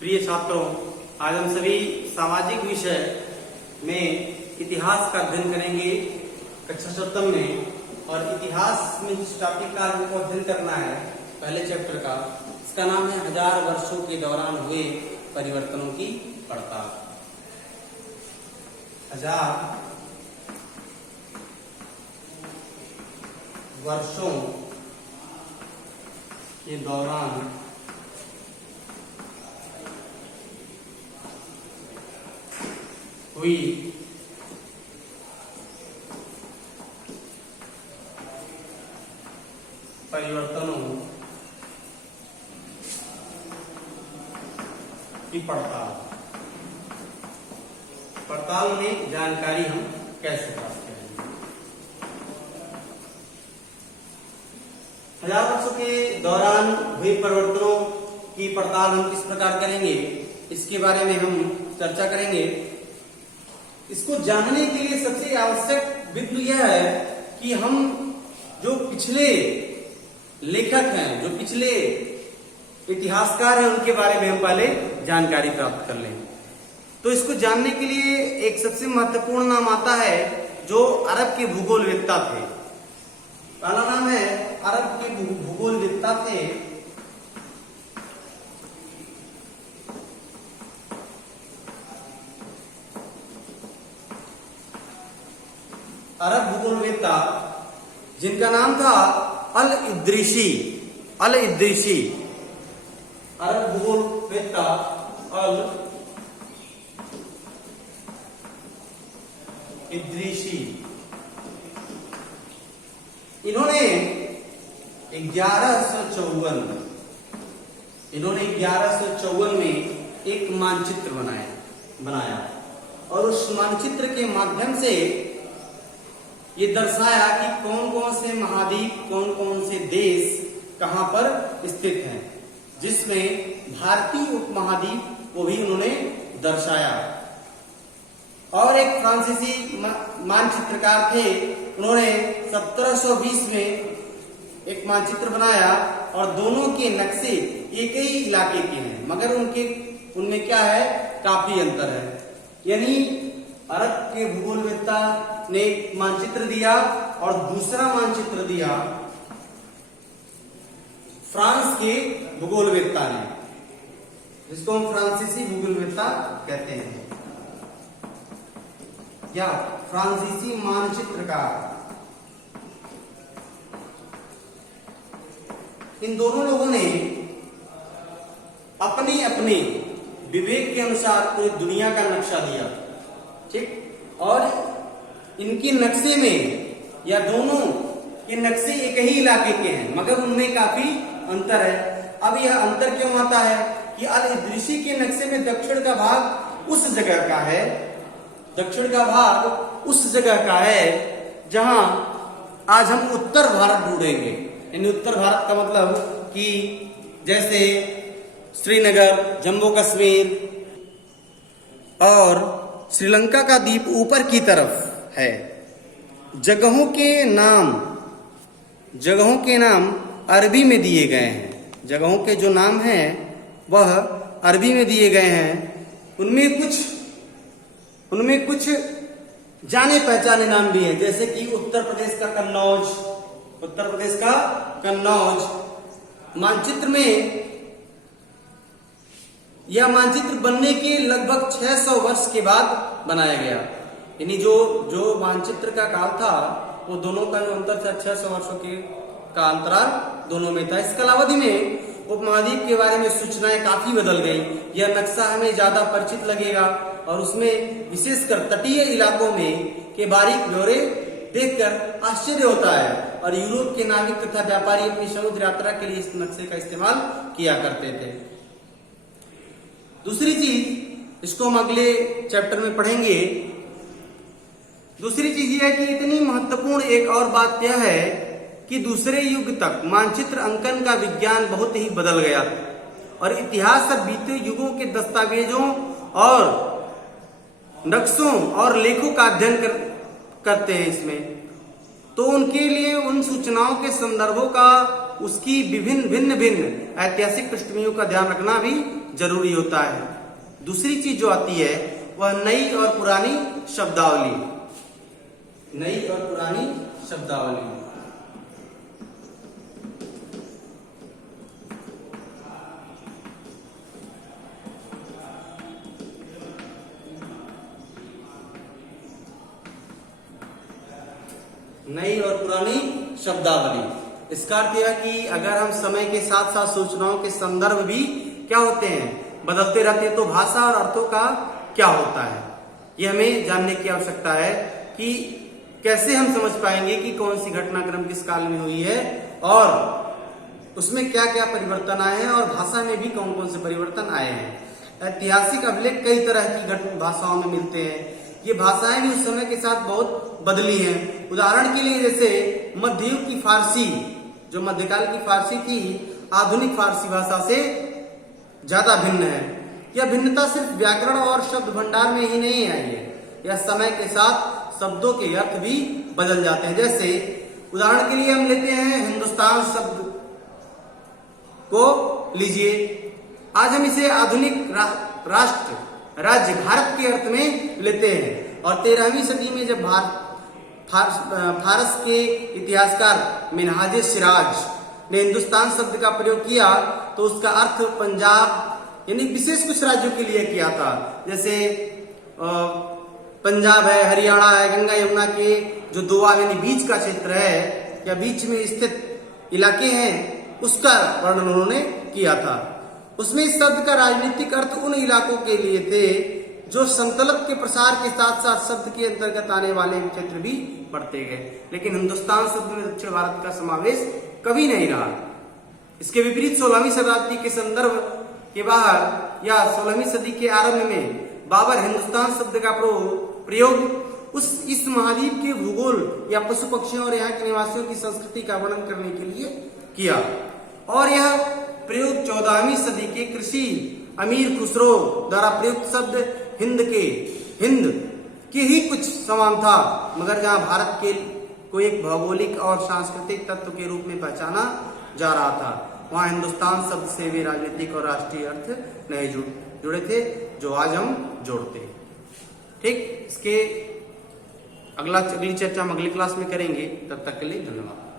प्रिय छात्रों, आज हम सभी सामाजिक विषय में इतिहास का अध्ययन करेंगे कक्षा सप्तम में। और इतिहास में जिस टॉपिक का हमको अध्ययन करना है पहले चैप्टर का, इसका नाम है 1000 वर्षों के दौरान हुए परिवर्तनों की पड़ताल। 1000 वर्षों के दौरान हुई परिवर्तनों की पड़ताल में जानकारी हम कैसे प्राप्त करेंगे। 1000 वर्षों के दौरान हुए परिवर्तनों की पड़ताल हम किस प्रकार करेंगे, इसके बारे में हम चर्चा करेंगे। इसको जानने के लिए सबसे आवश्यक बिंदु यह है कि हम जो पिछले लेखक हैं, जो पिछले इतिहासकार हैं, उनके बारे में हम पहले जानकारी प्राप्त कर लें। तो इसको जानने के लिए एक सबसे महत्वपूर्ण नाम आता है जो अरब के भूगोलवेत्ता थे। पहला नाम है अरब के भूगोलवेत्ता थे अरब भूगोलवेत्ता, जिनका नाम था अल इद्रिसी। अरब भूगोलवेत्ता अल इद्रिसी। इन्होंने 1154 में एक मानचित्र बनाया और उस मानचित्र के माध्यम से ये दर्शाया कि कौन कौन से महाद्वीप, कौन कौन से देश कहां पर स्थित हैं, जिसमें भारतीय उपमहाद्वीप को भी उन्होंने दर्शाया। और एक फ्रांसीसी मानचित्रकार थे, उन्होंने 1720 में एक मानचित्र बनाया और दोनों के नक्शे एक ही इलाके के हैं, मगर उनमें क्या है, काफी अंतर है। यानी अरब के भूगोलवेत्ता ने एक मानचित्र दिया और दूसरा मानचित्र दिया फ्रांस के भूगोलवेत्ता ने, जिसको हम फ्रांसीसी भूगोलवेत्ता कहते हैं, या फ्रांसीसी मानचित्रकार। इन दोनों लोगों ने अपने अपने विवेक के अनुसार पूरी दुनिया का नक्शा दिया, ठीक। और इनके नक्शे में, या दोनों के नक्शे एक ही इलाके के हैं, मगर उनमें काफी अंतर है। अब यह अंतर क्यों आता है कि अल इद्रिसी के नक्शे में दक्षिण का भाग उस जगह का है, जहां आज हम उत्तर भारत ढूंढेंगे। यानी उत्तर भारत का मतलब कि जैसे श्रीनगर, जम्मू कश्मीर और श्रीलंका का द्वीप ऊपर की तरफ है। जगहों के नाम अरबी में दिए गए हैं। जगहों के जो नाम हैं वह अरबी में दिए गए हैं। उनमें कुछ जाने पहचाने नाम भी हैं, जैसे कि उत्तर प्रदेश का कन्नौज। मानचित्र में, यह मानचित्र बनने के लगभग 600 वर्ष के बाद बनाया गया। यानी जो मानचित्र का काल था, वो दोनों का जो अंतर था 600 वर्षों का अंतराल दोनों में था। इस कालावधि में उपमहाद्वीप के बारे में सूचनाएं काफी बदल गई। यह नक्शा हमें ज्यादा परिचित लगेगा और उसमें विशेषकर तटीय इलाकों में के बारीक ब्यौरे देखकर आश्चर्य होता है। और यूरोप के नाविक तथा व्यापारी अपनी समुद्र यात्रा के लिए इस नक्शे का इस्तेमाल किया करते थे। दूसरी चीज, इसको हम अगले चैप्टर में पढ़ेंगे। दूसरी चीज यह है कि इतनी महत्वपूर्ण एक और बात यह है कि दूसरे युग तक मानचित्र अंकन का विज्ञान बहुत ही बदल गया और इतिहास अब बीते युगों के दस्तावेजों और नक्शों और लेखों का अध्ययन करते हैं इसमें। तो उनके लिए उन सूचनाओं के संदर्भों का उसकी भिन्न भिन्न ऐतिहासिक पृष्ठभूमियों का ध्यान रखना भी जरूरी होता है। दूसरी चीज जो आती है वह नई और पुरानी शब्दावली। नई और पुरानी शब्दावली। नई और पुरानी शब्दावली, इसका अर्थ यह कि अगर हम समय के साथ साथ सूचनाओं के संदर्भ भी क्या होते हैं, बदलते रहते हैं, तो भाषा और अर्थों का क्या होता है, ये हमें जानने की आवश्यकता है कि कैसे हम समझ पाएंगे कि कौन सी घटनाक्रम किस काल में हुई है और उसमें क्या क्या परिवर्तन आए हैं और भाषा में भी कौन कौन से परिवर्तन आए हैं। ऐतिहासिक अभिलेख कई तरह की भाषाओं में मिलते हैं। ये भाषाएं भी उस समय के साथ बहुत बदली हैं। उदाहरण के लिए जैसे मध्ययुग की फारसी, जो मध्यकाल की फारसी थी, आधुनिक फारसी भाषा से ज्यादा भिन्न है। यह भिन्नता सिर्फ व्याकरण और शब्द भंडार में ही नहीं आई है, यह समय के साथ शब्दों के अर्थ भी बदल जाते हैं। जैसे उदाहरण के लिए हम लेते हैं हिंदुस्तान शब्द को लीजिए, आज हम इसे आधुनिक राष्ट्र राज्य भारत के अर्थ में लेते हैं और 13वीं सदी में जब फारस के इतिहासकार मिनहाज सिराज ने हिंदुस्तान शब्द का प्रयोग किया तो उसका अर्थ पंजाब यानी विशेष कुछ राज्यों के लिए किया था। जैसे पंजाब है, हरियाणा है, गंगा यमुना के जो दोआ यानी बीच का क्षेत्र है या बीच में स्थित इलाके हैं, उसका वर्णन उन्होंने किया था। उसमें इस शब्द का राजनीतिक अर्थ उन इलाकों के लिए थे जो संतलत के प्रसार के साथ साथ शब्द के अंतर्गत आने वाले क्षेत्र भी बढ़ते गए, लेकिन हिंदुस्तान शब्द में दक्षिण भारत का समावेश कभी नहीं रहा। इसके विपरीत 16वीं शताब्दी के संदर्भ के बाहर या 16वीं सदी के आरंभ में बाबर हिंदुस्तान शब्द का प्रयोग इस महाद्वीप के भूगोल या पशु पक्षियों और यहाँ के निवासियों की संस्कृति का वर्णन करने के लिए किया और यह प्रयोग 14वीं सदी के कृषि अमीर खुसरो द्वारा प्रयुक्त शब्द हिंद के ही कुछ समान था, मगर जहां भारत के को एक भौगोलिक और सांस्कृतिक तत्व के रूप में पहचाना जा रहा था, वहां हिंदुस्तान शब्द से भी राजनीतिक और राष्ट्रीय अर्थ नहीं जुड़े थे जो आज हम जोड़ते हैं। ठीक, इसके अगली चर्चा हम अगली क्लास में करेंगे। तब तक के लिए धन्यवाद।